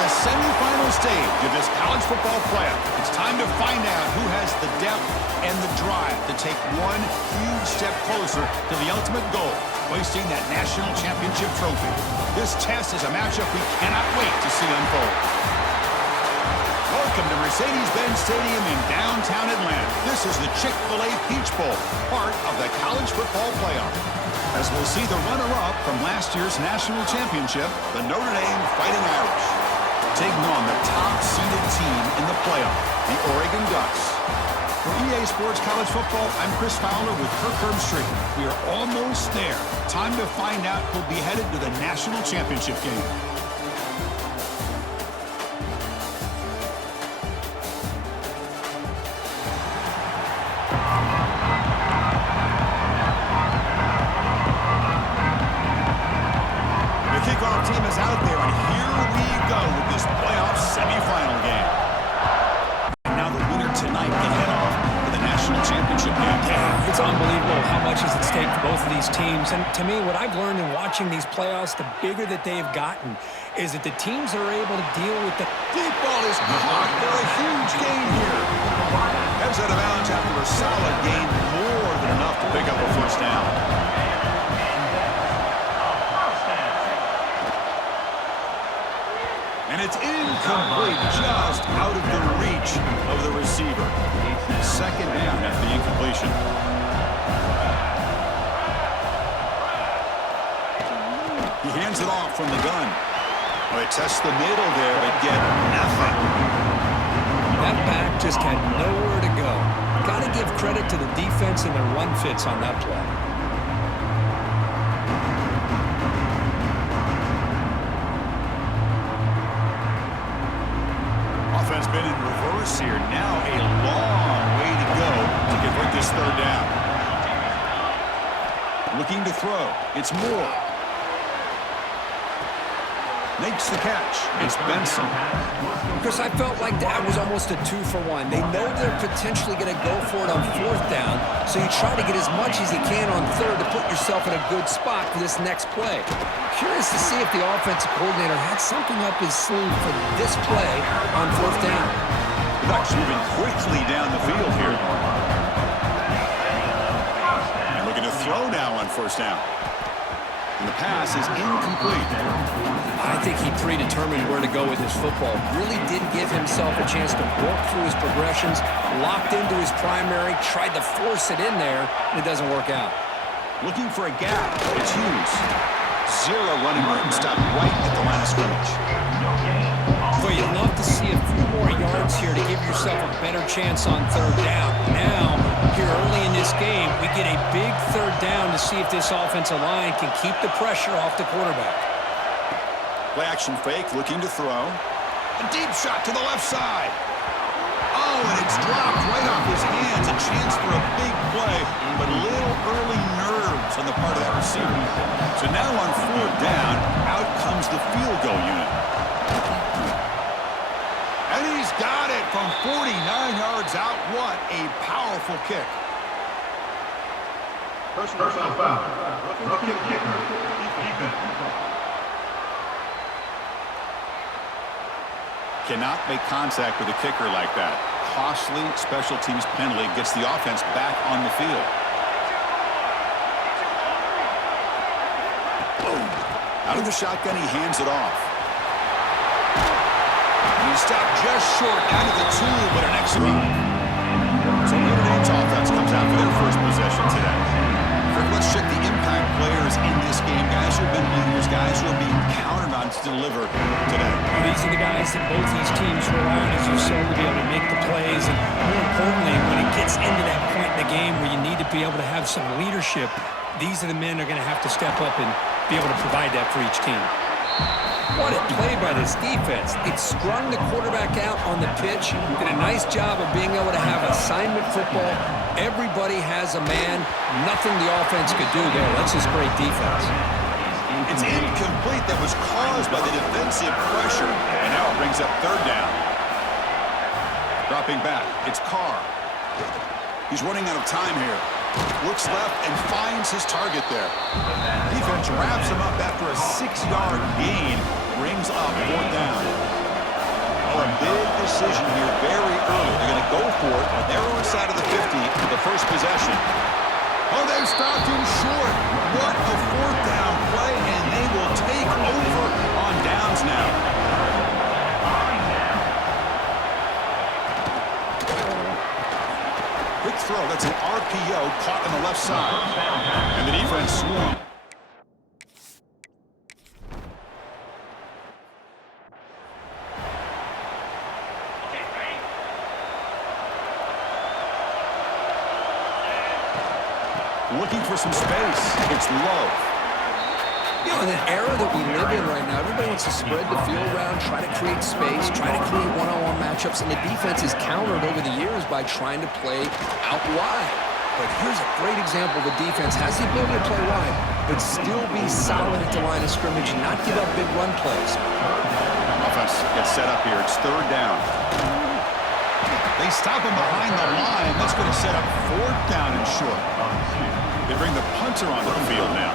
the semifinal stage of this college football playoff. It's time to find out who has the depth and the drive to take one huge step closer to the ultimate goal, hoisting that national championship trophy. This test is a matchup we cannot wait to see unfold. Welcome to Mercedes-Benz Stadium in downtown Atlanta. This is the Chick-fil-A Peach Bowl, part of the college football playoff. As we'll see the runner-up from last year's national championship, the Notre Dame Fighting Irish, taking on the top-seeded team in the playoff, the Oregon Ducks. For EA Sports College Football, I'm Chris Fowler with Kirk Herbstreit. We are almost there. Time to find out who'll be headed to the national championship game. Team is out there, and here we go with this playoff semifinal game. And now the winner tonight can head off to the national championship game. Yeah, it's unbelievable how much is at stake for both of these teams. And to me, what I've learned in watching these playoffs, the bigger that they've gotten, is that the teams are able to deal with the deep ball is caught for a huge gain here. Heads out of bounds after a solid gain, more than enough to pick up a first down. And it's incomplete, just out of the reach of the receiver. Second down after the incompletion. He hands it off from the gun. Well, they test the middle there, but get nothing. That back just had nowhere to go. Got to give credit to the defense and their run fits on that play. Offense been in reverse here. Now a long way to go to convert this third down. Looking to throw. It's Moore. Makes the catch. It's Benson. Chris, I felt like that was almost a 2-for-1. They know they're potentially going to go for it on fourth down, so you try to get as much as you can on third to put yourself in a good spot for this next play. Curious to see if the offensive coordinator had something up his sleeve for this play on fourth down. Ducks moving quickly down the field here. And looking to throw now on first down. And the pass is incomplete. I think he predetermined where to go with his football. Really did give himself a chance to work through his progressions, locked into his primary, tried to force it in there, and it doesn't work out. Looking for a gap. It's Hughes. Zero running room. Stopped right at the line of scrimmage. Well, you'd love to see a few more yards here to give yourself a better chance on third down. Now, here early in this game, we get a big third down to see if this offensive line can keep the pressure off the quarterback. Play action fake, looking to throw. A deep shot to the left side. Oh, and it's dropped right off his hands. A chance for a big play, but a little early nerves on the part of that receiver. So now on fourth down, out comes the field goal unit. And he's got it from 49 yards out. What a powerful kick. Personal foul. Rookie kicker. Defense. Cannot make contact with a kicker like that. Costly special teams penalty gets the offense back on the field. Boom. Out of the shotgun, he hands it off. And he stopped just short out of the two, but an extra. So Notre Dame's offense comes out for their first possession today. Let's check the impact players in this game. Guys who have been leaders, guys who are being counted on to deliver today. These are the guys that both these teams rely on, as you said, to be able to make the plays. And more importantly, when it gets into that point in the game where you need to be able to have some leadership, these are the men that are going to have to step up and be able to provide that for each team. What a play by this defense. It sprung the quarterback out on the pitch. Did a nice job of being able to have assignment football. Everybody has a man. Nothing the offense could do there. That's just great defense. It's incomplete. That was caused by the defensive pressure. And now it brings up third down. Dropping back. It's Carr. He's running out of time here. Looks left and finds his target there. Defense wraps him up after a 6-yard gain. Brings up fourth down. a big decision here very early. They're going to go for it on their own side of the 50 for the first possession. Oh, they stopped him short. What a fourth down play, and they will take over on downs now. Quick throw. That's an RPO caught on the left side. And the defense swung. Looking for some space. It's low. You know, in an era that we live in right now, everybody wants to spread the field around, try to create space, try to create one-on-one matchups, and the defense is countered over the years by trying to play out wide. But here's a great example. The defense has the ability to play wide, but still be solid at the line of scrimmage and not give up big run plays. Offense gets set up here. It's third down. They stop him behind the line. That's going to set up fourth down and short. They bring the punter onto the field now.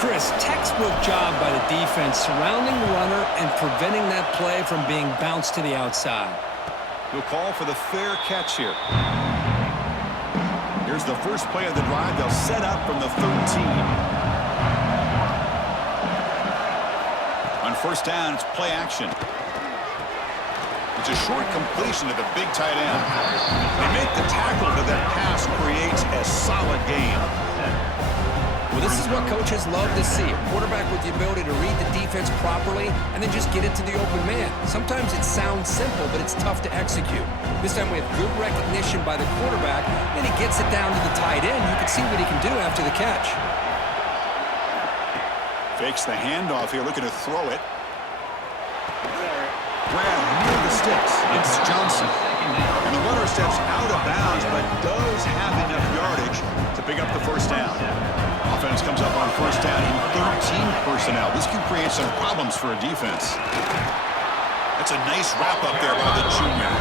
Chris, textbook job by the defense surrounding the runner and preventing that play from being bounced to the outside. He'll call for the fair catch here. Here's the first play of the drive. They'll set up from the 13. On first down, it's play action. It's a short completion to the big tight end. They make the tackle, but that pass creates a solid gain. Well, this is what coaches love to see. A quarterback with the ability to read the defense properly and then just get it to the open man. Sometimes it sounds simple, but it's tough to execute. This time we have good recognition by the quarterback, and he gets it down to the tight end. You can see what he can do after the catch. Fakes the handoff here, looking to throw it. Grab near the sticks. It's Johnson. And the runner steps out of bounds, but does have enough yardage to pick up the first down. Offense comes up on first down in 13 personnel. This can create some problems for a defense. That's a nice wrap-up there by the junior.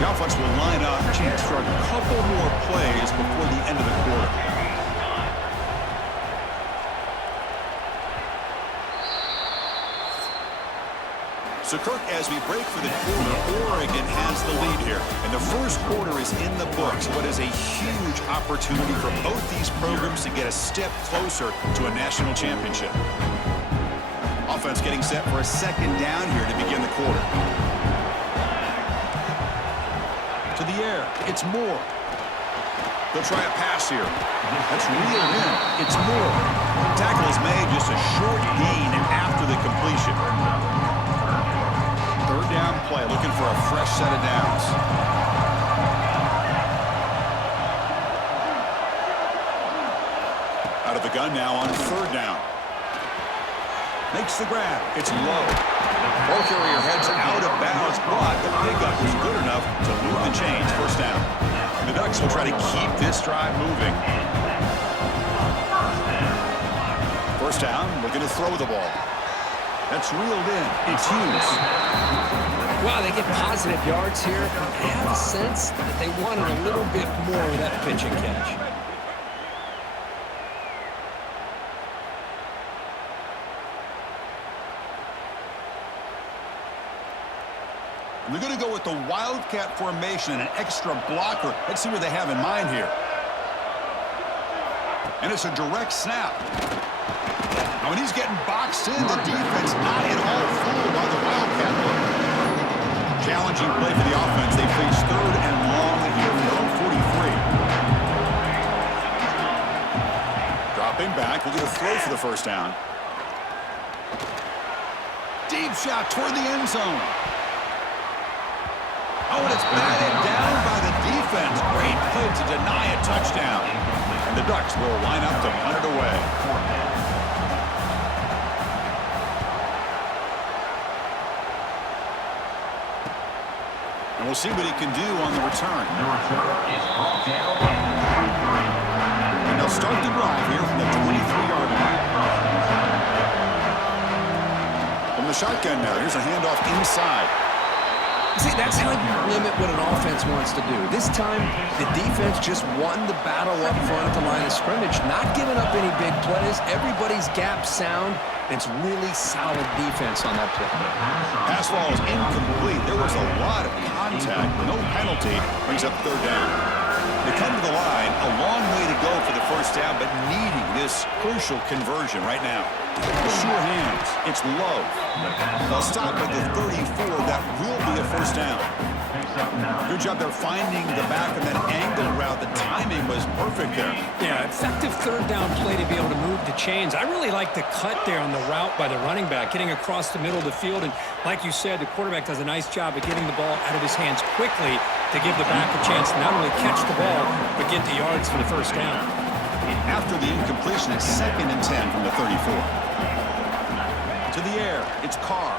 The offense will line up, chance for a couple more plays before the end of the quarter. So, Kirk, as we break for the quarter, Oregon has the lead here. And the first quarter is in the books. What is a huge opportunity for both these programs to get a step closer to a national championship. Offense getting set for a second down here to begin the quarter. To the air. It's Moore. They'll try a pass here. That's reeled in. It's Moore. Tackle is made, just a short gain after the completion. Third down play, looking for a fresh set of downs. Out of the gun now on third down. Makes the grab. It's low. Ball carrier heads out of bounds, but the pickup was good enough to move the chains. First down. The Ducks will try to keep this drive moving. First down, looking to throw the ball. That's reeled in. It's Hughes. Wow, they get positive yards here. I have a sense that they wanted a little bit more with that pitch and catch. And they're going to go with the Wildcat formation and an extra blocker. Let's see what they have in mind here. And it's a direct snap. Now, when he's getting boxed in, the defense not at all fooled by the Wildcat look. Challenging play for the offense. They face third and long here from their own 43. Dropping back. We'll get a throw for the first down. Deep shot toward the end zone. Oh, and it's batted down by the defense. Great play to deny a touchdown. And the Ducks will line up to punt it away. And we'll see what he can do on the return. And they'll start the drive here from the 23-yard line. From the shotgun now, here's a handoff inside. See, that's how you limit what an offense wants to do. This time, the defense just won the battle up front at the line of scrimmage, not giving up any big plays. Everybody's gap sound. It's really solid defense on that play. Pass ball is incomplete. There was a lot of contact. No penalty. Brings up third down. They come to the line, a long way to go for the first down, but needing this crucial conversion right now. Sure hands. It's low. They'll stop at the 34. That will be a first down. Good job there finding the back of that angle route. The timing was perfect there. Yeah, effective third down play to be able to move the chains. I really like the cut there on the route by the running back, getting across the middle of the field. And like you said, the quarterback does a nice job of getting the ball out of his hands quickly to give the back a chance to not only catch the ball, but get the yards for the first down. After the incompletion, it's 2nd and 10 from the 34. To the air, it's Carr.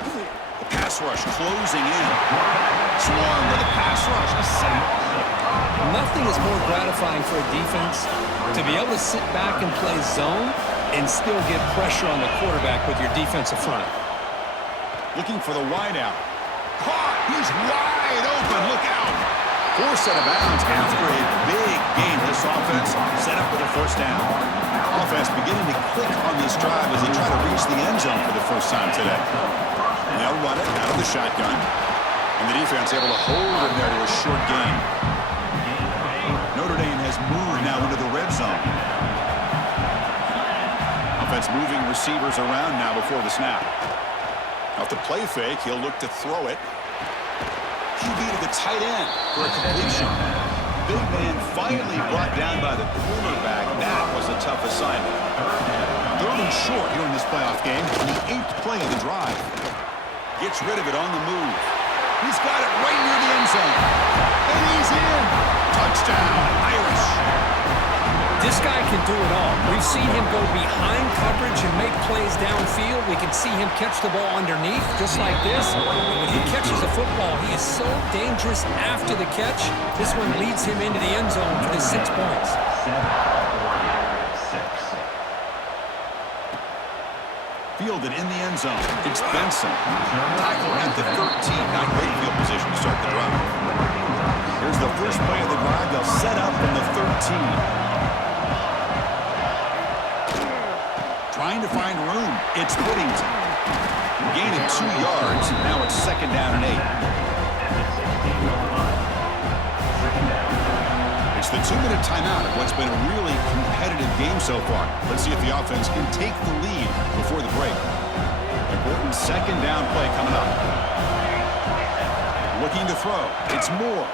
The pass rush closing in. Swarm with a pass rush, a sack. Nothing is more gratifying for a defense to be able to sit back and play zone and still get pressure on the quarterback with your defensive front. Looking for the wideout. Caught! He's wide open. Look out! Forced out of bounds after a big gain. This offense set up with a first down. Offense beginning to click on this drive as they try to reach the end zone for the first time today. They'll run it out of the shotgun. And the defense able to hold him there to a short gain. Notre Dame has moved now into the red zone. Offense moving receivers around now before the snap. Off the play fake, he'll look to throw it. QB to the tight end for a completion. Big man finally brought down by the quarterback. That was a tough assignment. 3rd and short here in this playoff game. The 8th play of the drive. Gets rid of it on the move. He's got it right near the end zone. And he's in. Touchdown, Irish. This guy can do it all. We've seen him go behind coverage and make plays downfield. We can see him catch the ball underneath, just like this. And when he catches a football, he is so dangerous after the catch. This one leads him into the end zone for the 6 points. Fielded in the end zone. It's Benson. Tackle at the 13. Not great field position to start the drive. Here's the first play of the drive. They'll set up from the 13. Trying to find room. It's Whittington. Gain of 2 yards. Now it's 2nd down and 8. It's the 2-minute timeout of what's been a really competitive game so far. Let's see if the offense can take the lead before the break. Important 2nd down play coming up. Looking to throw. It's Moore.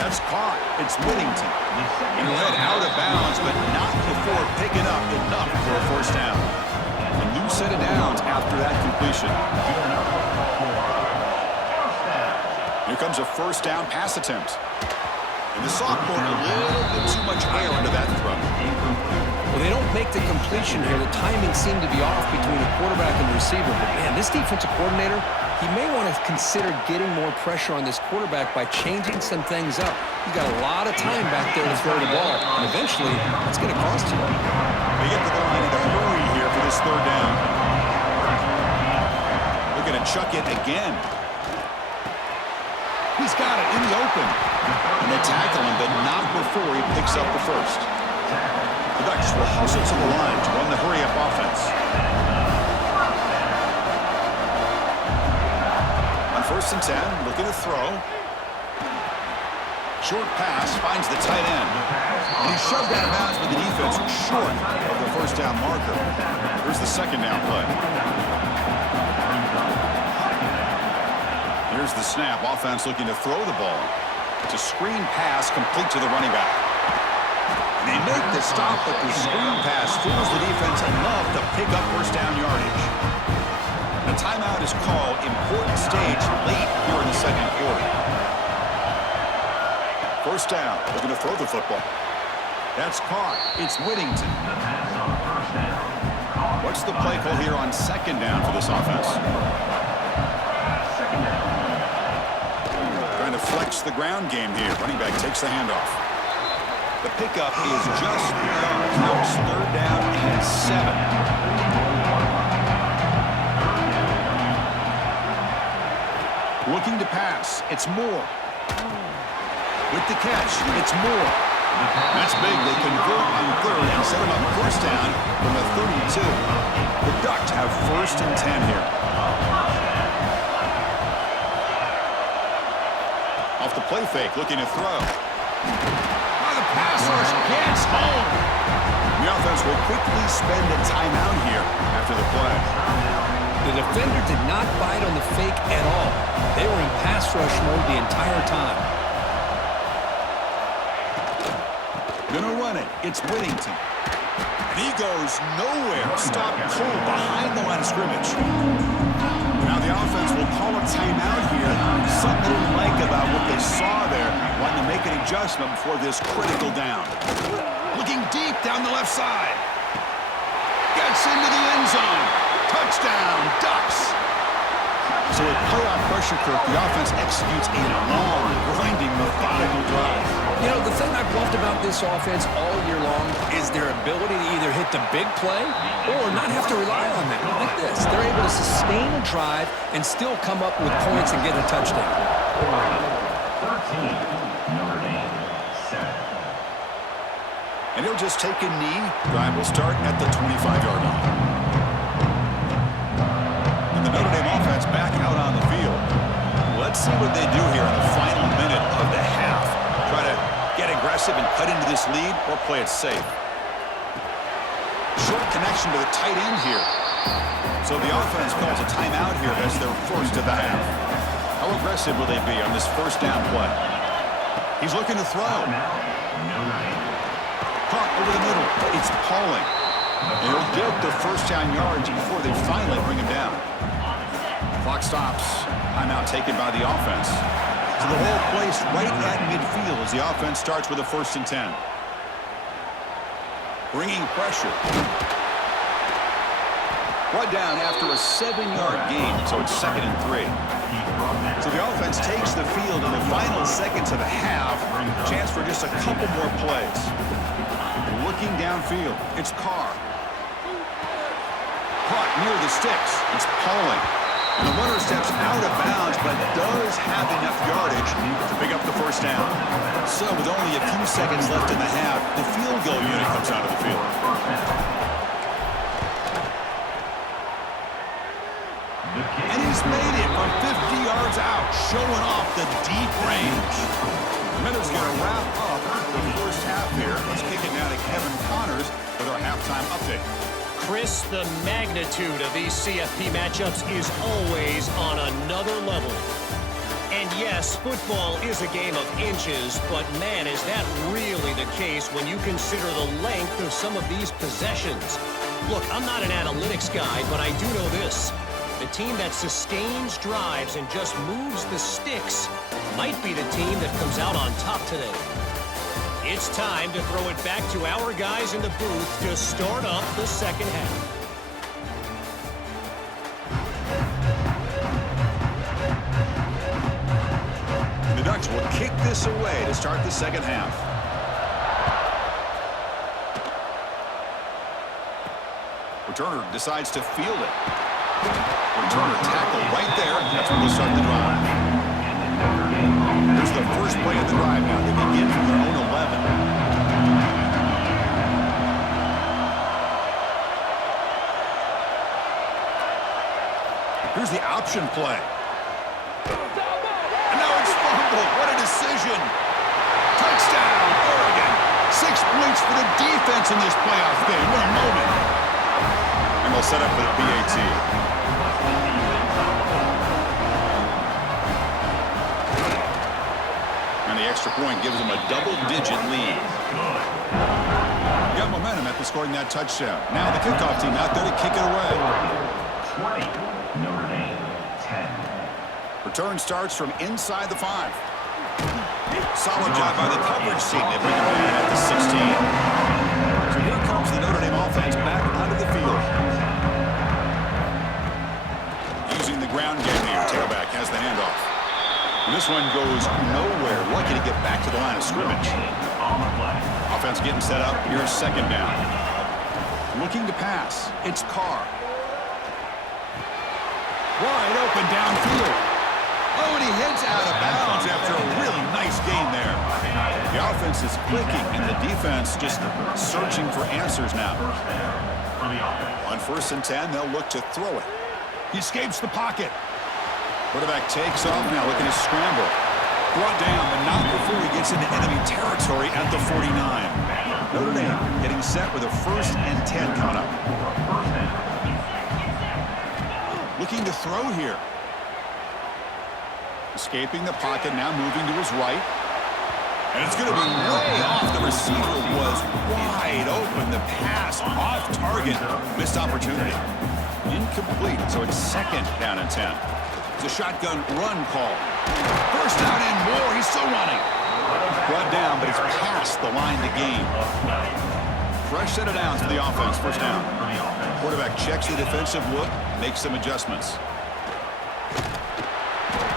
That's caught. It's Whittington. And led out of bounds, but not before picking up enough for a first down. A new set of downs after that completion. Here comes a first down pass attempt. And the sophomore a little bit too much air into that throw. Well, they don't make the completion here. The timing seemed to be off between the quarterback and the receiver. But, man, this defensive coordinator, he may want to consider getting more pressure on this quarterback by changing some things up. You've got a lot of time back there to throw the ball. And eventually, it's going to cost you. They get to the line in a hurry here for this 3rd down. Looking to chuck it again. He's got it in the open. And they tackle him, but not before he picks up the first. The Ducks will hustle to the line to run the hurry-up offense. On 1st and 10, looking to throw. Short pass finds the tight end. And he's shoved out of bounds, but the defense short of the first down marker. Here's the 2nd down play. Here's the snap. Offense looking to throw the ball. It's a screen pass complete to the running back. And they make the stop, but the screen pass fools the defense enough to pick up first down yardage. The timeout is called. Important stage late here in the 2nd quarter. First down. Looking to throw the football. That's caught. It's Whittington. What's the play call here on 2nd down for this offense? Trying to flex the ground game here. Running back takes the handoff. The pickup is just Counts 3rd down and 7. Looking to pass. It's Moore. With the catch, it's Moore. That's big. They convert on third and set him up first down from the 32. The Ducks have 1st and 10 here. Off the play fake, looking to throw. Oh, the pass rush gets home. The offense will quickly spend a timeout here after the play. The defender did not bite on the fake at all. They were in pass rush mode the entire time. Gonna run it. It's Whittington. And he goes nowhere. Stop cold behind the line of scrimmage. Now the offense will call a timeout here. Something they didn't like about what they saw there. Wanting to make an adjustment before this critical down. Looking deep down the left side. Gets into the end zone. Touchdown, Ducks. So with playoff pressure, Kirk, the offense executes a long, grinding, methodical drive. You know, the thing I've loved about this offense all year long is their ability to either hit the big play or not have to rely on that. Like this, they're able to sustain a drive and still come up with points and get a touchdown. 13, Notre Dame, 7. And he'll just take a knee. Drive will start at the 25-yard line. And the Notre Dame offense back out on the field. Let's see what they do here in the final minute of the half. Try to get aggressive and cut into this lead or play it safe. Short connection to the tight end here. So the offense calls a timeout here as their first of the half. How aggressive will they be on this first down play? He's looking to throw. Caught over the middle. It's Pauling. And he'll get the first down yards before they finally bring him down. Clock stops. Timeout taken by the offense. So the whole place right at midfield as the offense starts with a 1st and 10. Bringing pressure. Brought down after a 7-yard gain, so it's 2nd and 3. So the offense takes the field in the final seconds of the half. Chance for just a couple more plays. Looking downfield, it's Carr. Caught near the sticks, it's Pauling. And the runner steps out of bounds, but does have enough yardage to pick up the first down. So with only a few seconds left in the half, the field goal unit comes out of the field. And he's made it from 50 yards out, showing off the deep range. The Minnows going to wrap up the first half here. Let's kick it now to Kevin Connors with our halftime update. Chris, the magnitude of these CFP matchups is always on another level. And yes, football is a game of inches, but man, is that really the case when you consider the length of some of these possessions. Look, I'm not an analytics guy, but I do know this. The team that sustains drives and just moves the sticks might be the team that comes out on top today. It's time to throw it back to our guys in the booth to start up the second half. The Ducks will kick this away to start the second half. Returner decides to field it. Returner tackle right there. That's when they'll start the drive. Here's the first play of the drive now. They begin from their own 11. Here's the option play. And now it's fumbled. What a decision. Touchdown, Oregon. 6 points for the defense in this playoff game. What a moment. And they'll set up for the PAT. And the extra point gives them a double-digit lead. Got momentum after scoring that touchdown. Now the kickoff team out there to kick it away. 20, Notre Dame, 10. Return starts from inside the 5. Solid job by the coverage team. They bring him in at the 16. So here comes the Notre Dame offense back onto the field. Using the ground game here. Tailback has the handoff. And this one goes nowhere. Lucky to get back to the line of scrimmage. Offense getting set up. Here's second down. Looking to pass. It's Carr. Wide open downfield. Oh, and he heads out of bounds after a really nice gain there. The offense is clicking, and the defense just searching for answers now. On 1st and 10, they'll look to throw it. He escapes the pocket. Quarterback takes off now, looking to scramble. Brought down, but not before he gets into enemy territory at the 49. Notre Dame getting set with a 1st and 10 coming up. Looking to throw here. Escaping the pocket, now moving to his right. And it's going to be way off. The receiver was wide open. The pass off target. Missed opportunity. Incomplete, so it's 2nd down and 10. It's a shotgun run call. 1st down and more. He's still running. Brought down, but it's past the line to gain. Fresh set of downs for the offense. 1st down. Quarterback checks the defensive look, makes some adjustments.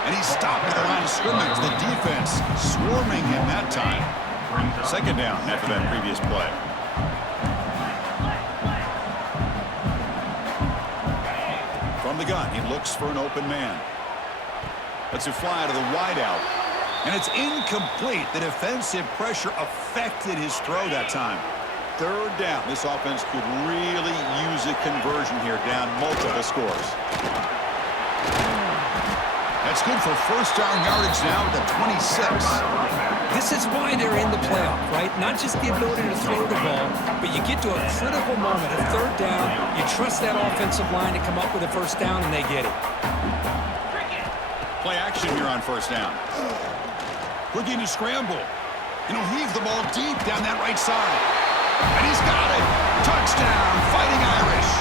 And he's stopped at the line of scrimmage. The defense swarming him that time. 2nd down after that previous play. From the gun, he looks for an open man. Lets it fly to the wideout. And it's incomplete. The defensive pressure affected his throw that time. 3rd down. This offense could really use a conversion here, down multiple scores. That's good for 1st down yardage now at the 26. This is why they're in the playoff, right? Not just the ability to throw the ball, but you get to a critical moment, a 3rd down. You trust that offensive line to come up with a 1st down, and they get it. Play action here on 1st down. Looking to scramble. And he'll heave the ball deep down that right side. And he's got it. Touchdown, Fighting Irish.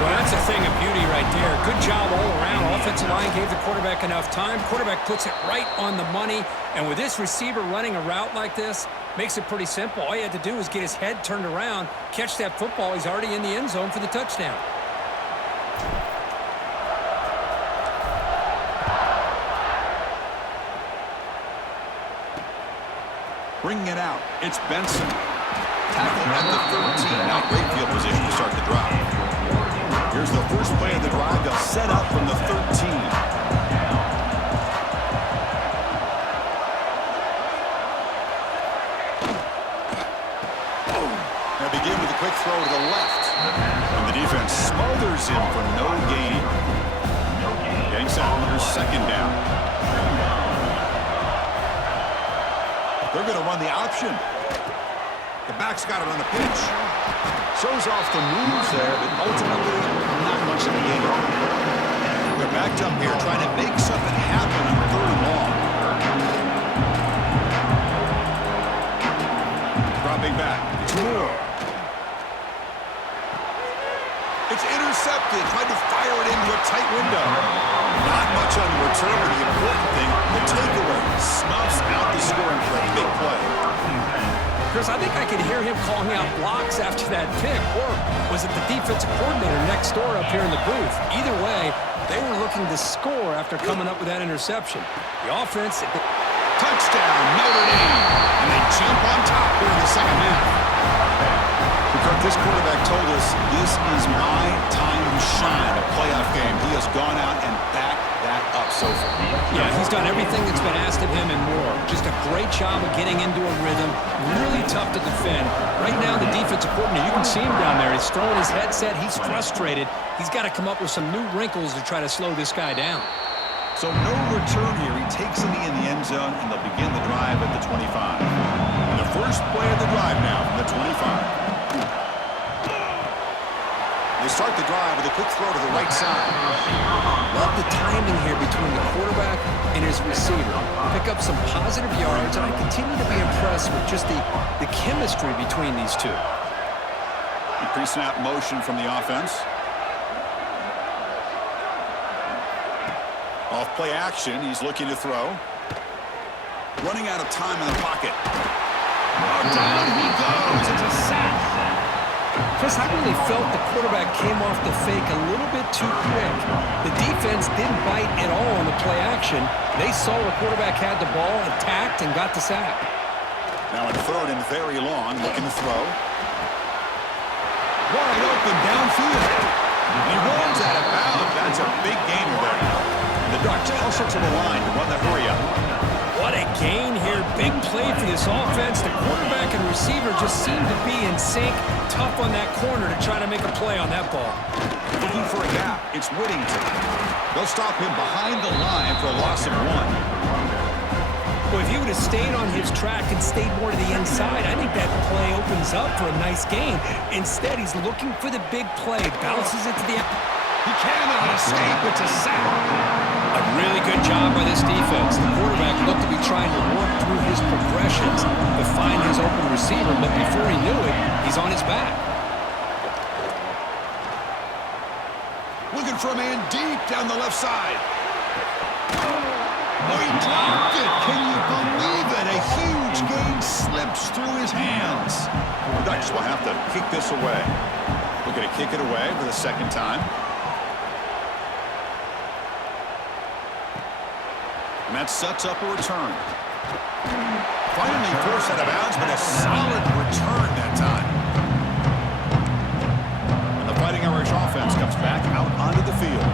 Well, that's a thing of beauty right there. Good job all around. Offensive line gave the quarterback enough time. Quarterback puts it right on the money. And with this receiver running a route like this, makes it pretty simple. All you had to do was get his head turned around, catch that football. He's already in the end zone for the touchdown. Bringing it out, it's Benson. Tackled at the 13. Now great field position to start the drive. Here's the first play of the drive. They'll set up from the 13. Now begin with a quick throw to the left. And the defense smothers him for no gain. Getting set under 2nd down. They're going to run the option. The back's got it on the pitch. Shows off the moves there, but ultimately not much of a gain. They're backed up here trying to make something happen on 3rd and long. Dropping back. It's Moore. It's intercepted. Tried to fire it into a tight window. Not much on the return, but the important thing, the takeaway. Snuffs out the scoring play. Big play. Chris, I think I could hear him calling out blocks after that pick. Or was it the defensive coordinator next door up here in the booth? Either way, they were looking to score after coming up with that interception. The offense... Touchdown, Notre Dame. And they jump on top here in the 2nd half. Because this quarterback told us this is my time to shine, a playoff game. He has gone out and backed that up so far. Yeah, he's done everything that's been asked of him and more. Just a great job of getting into a rhythm. Really tough to defend. Right now, the defensive coordinator, you can see him down there. He's throwing his headset. He's frustrated. He's got to come up with some new wrinkles to try to slow this guy down. So no return here. He takes a knee in the end zone, and they'll begin the drive at the 25. And the first play of the drive now from the 25. They start the drive with a quick throw to the right side. Love the timing here between the quarterback and his receiver. Pick up some positive yards, and I continue to be impressed with just the chemistry between these two. Pre-snap motion from the offense. Off play action, he's looking to throw. Running out of time in the pocket. Oh, down he goes. It's a sack. Chris, I really felt the quarterback came off the fake a little bit too quick. The defense didn't bite at all on the play action. They saw the quarterback had the ball, attacked, and got the sack. Now in 3rd and very long, looking to throw. Wide open downfield. He runs out of bounds. That's a big gainer there. The Dutch hustle to the line to run the hurry up. What a gain here. Big play for this offense. The quarterback and receiver just seem to be in sync. Tough on that corner to try to make a play on that ball. Looking for a gap. It's Whittington. They'll stop him behind the line for a loss of 1. Well, if he would have stayed on his track and stayed more to the inside, I think that play opens up for a nice gain. Instead, he's looking for the big play. Bounces it to the... He cannot escape. It's a sack. A really good job by this defense. The quarterback looked to be trying to work through his progressions to find his open receiver, but before he knew it, he's on his back. Looking for a man deep down the left side. Oh, he dropped it. Can you believe it? A huge gain slips through his hands. The Ducks will have to kick this away. Looking to kick it away for the second time. And that sets up a return. Finally forced out of bounds, but a solid return that time. And the Fighting Irish offense comes back out onto the field.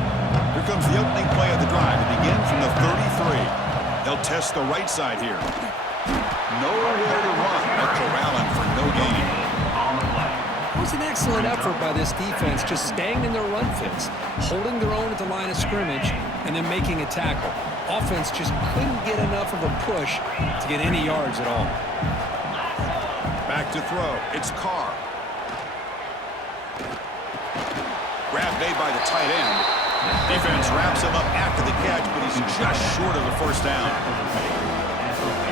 Here comes the opening play of the drive to begin from the 33. They'll test the right side here. Nowhere to run. They're corralling for no gain. It was an excellent effort by this defense, just staying in their run fits, holding their own at the line of scrimmage, and then making a tackle. Offense just couldn't get enough of a push to get any yards at all. Back to throw. It's Carr. Grab made by the tight end. Defense wraps him up after the catch, but he's just short of the first down.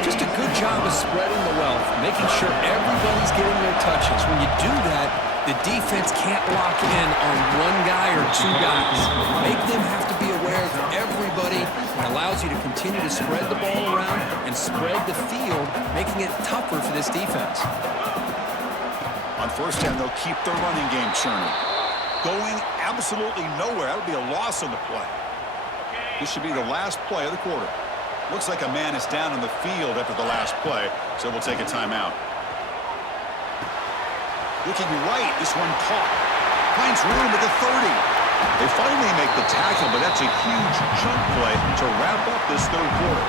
Just a good job of spreading the wealth, making sure everybody's getting their touches. When you do that, the defense can't lock in on one guy or two guys. Make them have to be aware of everybody. It allows you to continue to spread the ball around and spread the field, making it tougher for this defense. On first down, they'll keep their running game churning. Going absolutely nowhere. That'll be a loss on the play. This should be the last play of the quarter. Looks like a man is down on the field after the last play, so we'll take a timeout. Looking right, this one caught. Finds room at the 30. They finally make the tackle, but that's a huge chunk play to wrap up this third quarter.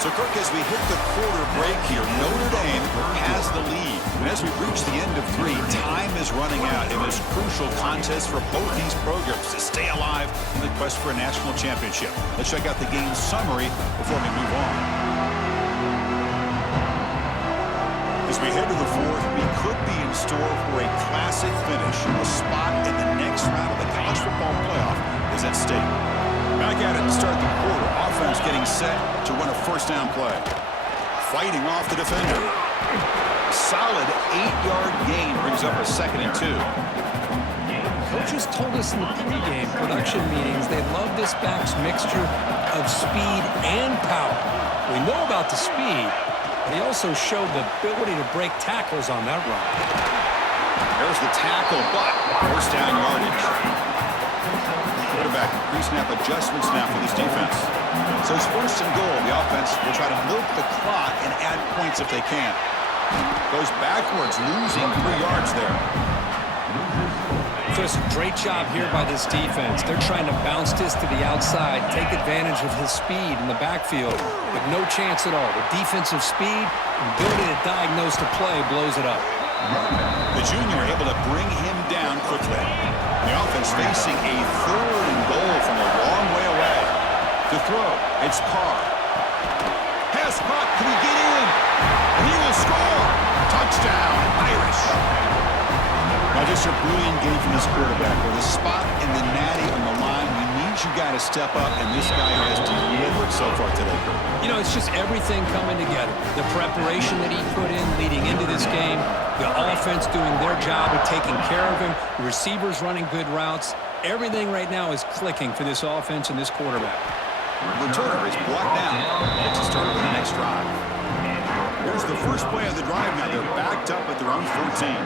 So, Kirk, as we hit the quarter break here, Notre Dame has the lead. And as we reach the end of 3, time is running out in this crucial contest for both these programs to stay alive in the quest for a national championship. Let's check out the game summary before we move on. As we head to the 4th, we could be in store for a classic finish. A spot in the next round of the college football playoff is at stake. Back at it to start the quarter. Offense getting set to run a first down play. Fighting off the defender. Solid 8-yard gain brings up a 2nd and 2. Coaches told us in the pregame production meetings they love this back's mixture of speed and power. We know about the speed, but he also showed the ability to break tackles on that run. There's the tackle, but first down yardage. Quarterback pre-snap adjustments now for this defense. So it's 1st and goal. The offense will try to milk the clock and add points if they can. Goes backwards, losing 3 yards there. Just a great job here by this defense. They're trying to bounce this to the outside, take advantage of his speed in the backfield, but no chance at all. The defensive speed and ability to diagnose the play blows it up. The junior able to bring him down quickly. The offense facing a 3rd and goal from a long way away. To throw, it's Carr. Pass caught, can he get in? And he will score! Touchdown, Irish! Now just a brilliant game from this quarterback. With a spot in the natty on the line, we need you guys to step up, and this guy has delivered so far today. You know, it's just everything coming together. The preparation that he put in leading into this game, the offense doing their job of taking care of him, the receivers running good routes. Everything right now is clicking for this offense and this quarterback. Returner is brought down. It's a start of the next drive. Here's the first play of the drive now. They're backed up at their own 14.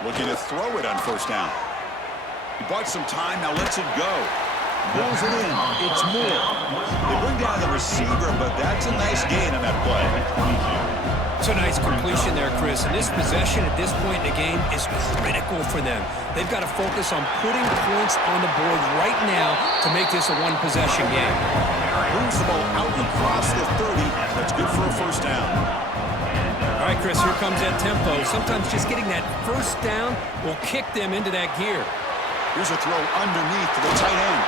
Looking to throw it on first down. He bought some time, now lets it go. Pulls it in. It's Moore. They bring down the receiver, but that's a nice gain on that play. It's a nice completion there, Chris. And this possession at this point in the game is critical for them. They've got to focus on putting points on the board right now to make this a one-possession game. Moves the ball out across the 30. That's good for a first down. All right, Chris, here comes that tempo. Sometimes just getting that first down will kick them into that gear. Here's a throw underneath to the tight end.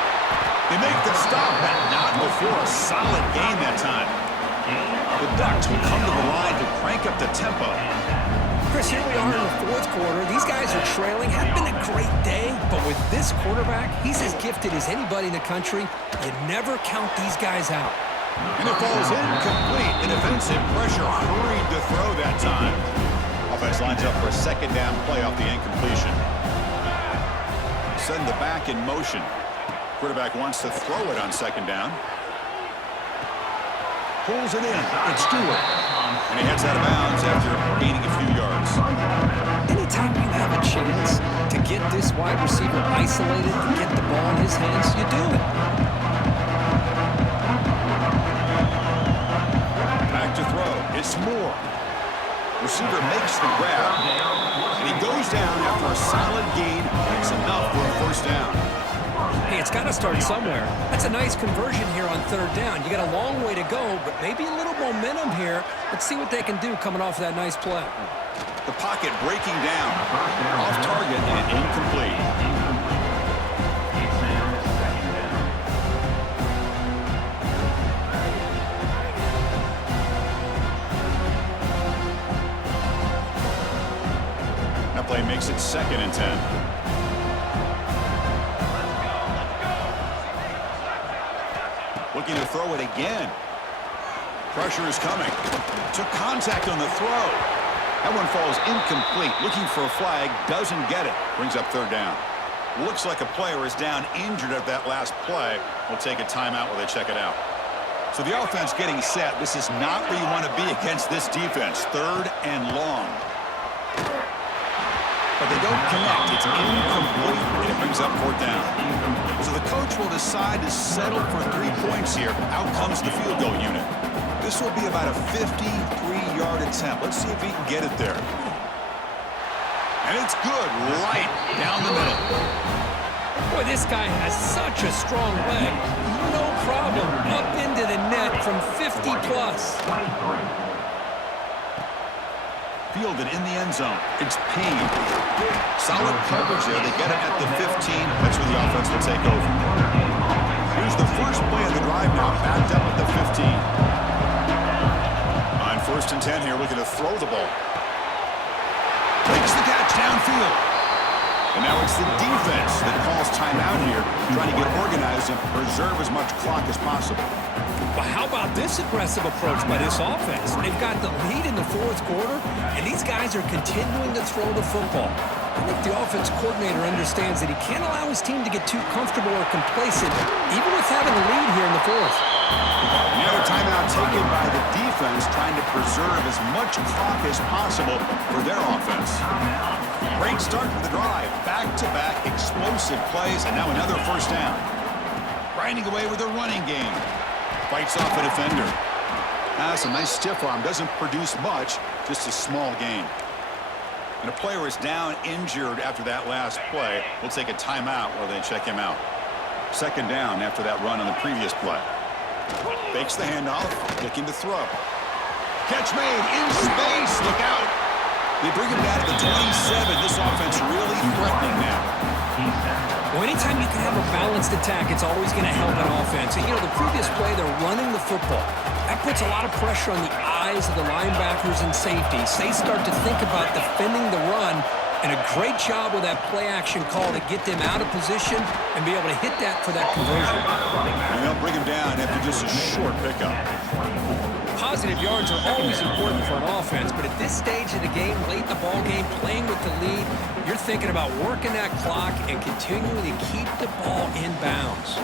They make the stop, but not before a solid gain that time. The Ducks will come to the line to crank up the tempo. Chris, here we are in the fourth quarter. These guys are trailing. Hadn't been a great day, but with this quarterback, he's as gifted as anybody in the country. You never count these guys out. And it falls incomplete. And defensive pressure hurried to throw that time. Offense lines up for a second down play off the incompletion. Send the back in motion. Quarterback wants to throw it on second down. Pulls it in. It's Stewart. And he heads out of bounds after gaining a few yards. Anytime you have a chance to get this wide receiver isolated, to get the ball in his hands, you do it. Back to throw. It's Moore. Receiver makes the grab. And he goes down after a solid gain. It's enough for a first down. Hey, it's got to start somewhere. That's a nice conversion here on third down. You got a long way to go, but maybe a little momentum here. Let's see what they can do coming off that nice play. The pocket breaking down. Off target and incomplete. That play makes it 2nd and 10. Looking to throw it again. Pressure is coming. Took contact on the throw. That one falls incomplete. Looking for a flag. Doesn't get it. Brings up third down. Looks like a player is down injured at that last play. We'll take a timeout while they check it out. So the offense getting set. This is not where you want to be against this defense. 3rd and long. But they don't connect. It's incomplete, and it brings up 4th down. So the coach will decide to settle for 3 points here. Out comes the field goal unit. This will be about a 53-yard attempt. Let's see if he can get it there. And it's good right down the middle. Boy, this guy has such a strong leg. No problem. Up into the net from 50-plus. Fielded in the end zone. It's Payne. Solid coverage there. They get it at the 15. That's where the offense will take over. Here's the first play of the drive now. Backed up at the 15. On 1st and 10 here, looking to throw the ball. Makes the catch downfield. And now it's the defense that calls timeout here, trying to get organized and preserve as much clock as possible. But how about this aggressive approach by this offense? They've got the lead in the fourth quarter, and these guys are continuing to throw the football. I think the offense coordinator understands that he can't allow his team to get too comfortable or complacent, even with having a lead here in the fourth. You know, a timeout taken by the defense, trying to preserve as much clock as possible for their offense. Great start to the drive. Back-to-back explosive plays, and now another first down. Grinding away with a running game. Fights off a defender. That's a nice stiff arm. Doesn't produce much, just a small gain. And a player is down injured after that last play. We'll take a timeout while they check him out. 2nd down after that run on the previous play. Fakes the handoff, looking to throw. Catch made in space. Look out. They bring him down to the 27. This offense really threatening now. Well, anytime you can have a balanced attack, it's always going to help an offense. And, you know, the previous play, they're running the football. That puts a lot of pressure on the eyes of the linebackers and safeties. They start to think about defending the run, and a great job with that play-action call to get them out of position and be able to hit that for that conversion. And they'll bring him down after just a short pickup. Positive yards are always important for an offense, but at this stage of the game, late in the ball game, playing with the lead, you're thinking about working that clock and continuing to keep the ball in bounds.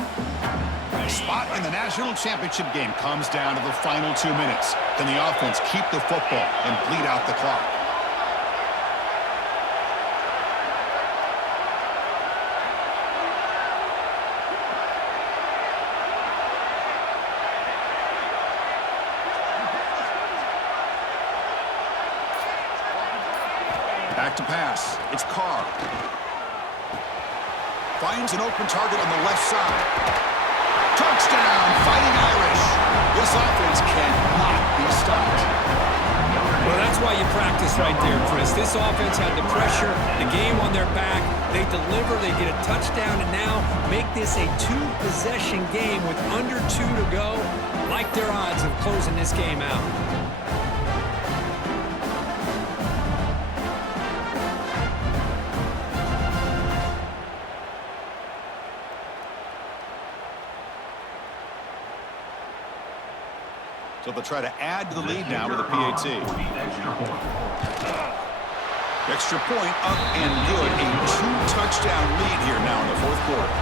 The spot in the national championship game comes down to the final 2 minutes. Can the offense keep the football and bleed out the clock? Back to pass. It's Carr. Finds an open target on the left side. Touchdown, Fighting Irish. This offense cannot be stopped. Well, that's why you practice right there, Chris. This offense had the pressure, the game on their back. They deliver, they get a touchdown, and now make this a two-possession game with under 2 to go. Like their odds of closing this game out. So they'll try to add to the lead now with a PAT. Extra point up and good. A 2-touchdown lead here now in the fourth quarter.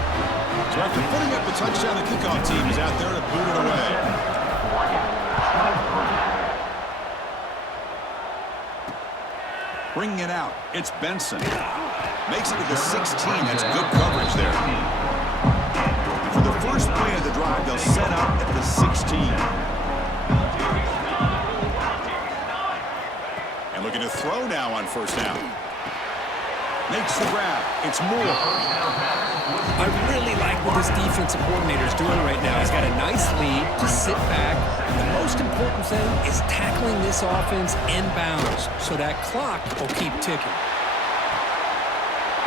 So after putting up the touchdown, the kickoff team is out there to boot it away. Bringing it out, it's Benson. Makes it to the 16. That's good coverage there. For the first play of the drive, they'll set up at the 16. And looking to throw now on first down. Makes the grab. It's Moore. I really like what this defensive coordinator is doing right now. He's got a nice lead to sit back. The most important thing is tackling this offense inbounds so that clock will keep ticking.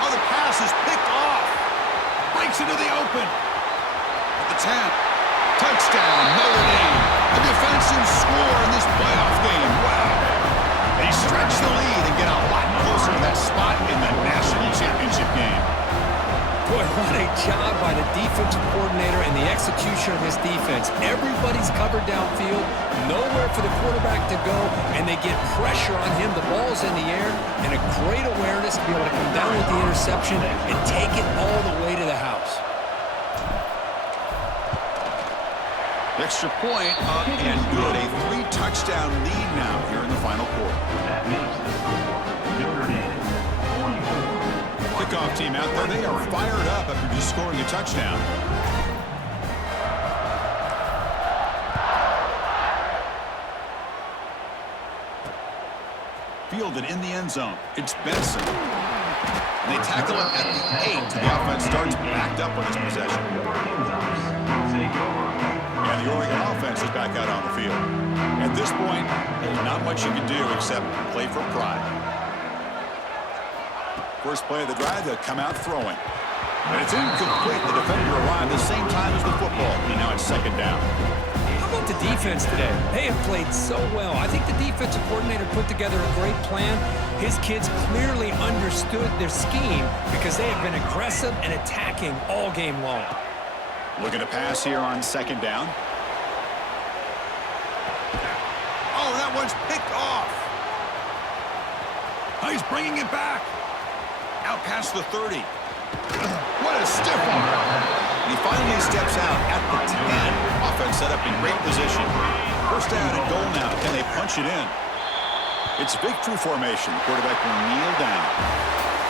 Oh, the pass is picked off. Breaks into the open. At the 10. Touchdown, Notre Dame. A defensive score in this playoff game. Wow. They stretch the lead and get a lot closer to that spot in the national championship game. Boy, what a job by the defensive coordinator and the execution of his defense. Everybody's covered downfield, nowhere for the quarterback to go, and they get pressure on him. The ball's in the air, and a great awareness to be able to come down with the interception and take it all the way to the house. Extra point up and good. A 3-touchdown lead now here in the final quarter. That makes the score Notre Dame 44. Kickoff team out there. They are fired up after just scoring a touchdown. Fielded in the end zone. It's Benson. And they tackle it at the 8. The offense starts backed up on this possession. And the Oregon offense is back out on the field. At this point, there's not much you can do except play for pride. First play of the drive, they'll come out throwing. And it's incomplete. The defender arrived the same time as the football. And now it's second down. How about the defense today? They have played so well. I think the defensive coordinator put together a great plan. His kids clearly understood their scheme because they have been aggressive and attacking all game long. Looking to pass here on second down. Oh, that one's picked off. Oh, he's bringing it back. Out past the 30. What a stiff arm. And he finally steps out at the 10. Offense set up in great position. First down and goal now. Can they punch it in? It's victory formation. The quarterback will kneel down.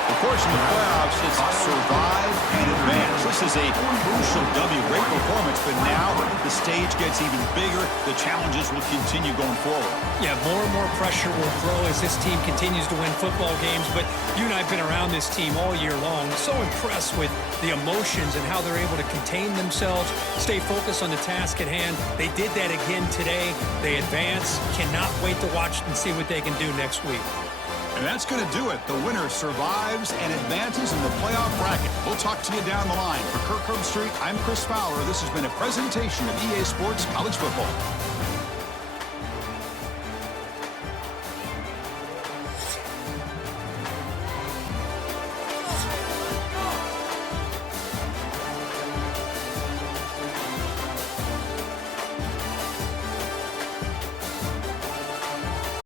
Of course, in the playoffs, it's survive and advance. This is a crucial W. Great performance, but now the stage gets even bigger. The challenges will continue going forward. Yeah, more and more pressure will grow as this team continues to win football games, but you and I have been around this team all year long. So impressed with the emotions and how they're able to contain themselves, stay focused on the task at hand. They did that again today. They advance. Cannot wait to watch and see what they can do next week. And that's going to do it. The winner survives and advances in the playoff bracket. We'll talk to you down the line. For Kirk Street, I'm Chris Fowler. This has been a presentation of EA Sports College Football.